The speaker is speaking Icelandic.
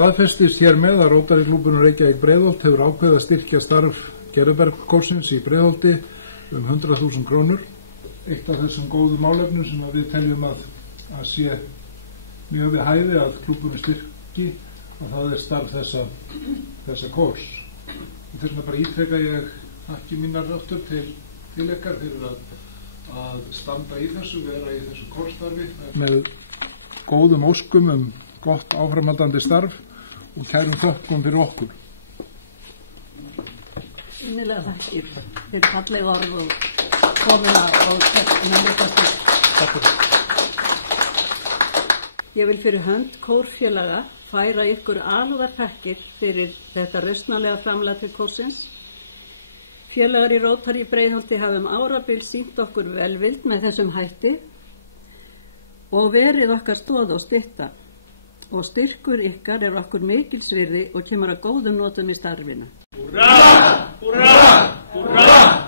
staðfestist hér með að Rótary klúbburinn Reykjavík Breiðholt hefur ákveðið að styrkja starf Gerðubergkórsins í Breiðholti 100.000 krónur. Eitt af þessum góðu málefnum sem við teljum að sé mjög við hæfi að klúbburinn styrki, og það starf þessa kórs. Þess vegna bara ítreka ég þakki mínar aftur til ykkar fyrir að standa í þessu, vera í þessu kórstarfi með góðum óskum gott áframhaldandi starf og kærum þökkum fyrir okkur. Innilega þakkir fyrir falleg orð og komuna og þetta. Ég vil fyrir hönd kórfélaga færa ykkur alúðar þakkir fyrir þetta rausnarlega framlag til kórsins. Félagar í Rótary Breiðholti hafa árabil sýnt okkur velvild með þessum hætti og verið okkar stoð og stytta, og styrkur ykkar okkur mikils virði og kemur að góðum notum í starfinu. Húrra! Húrra! Húrra!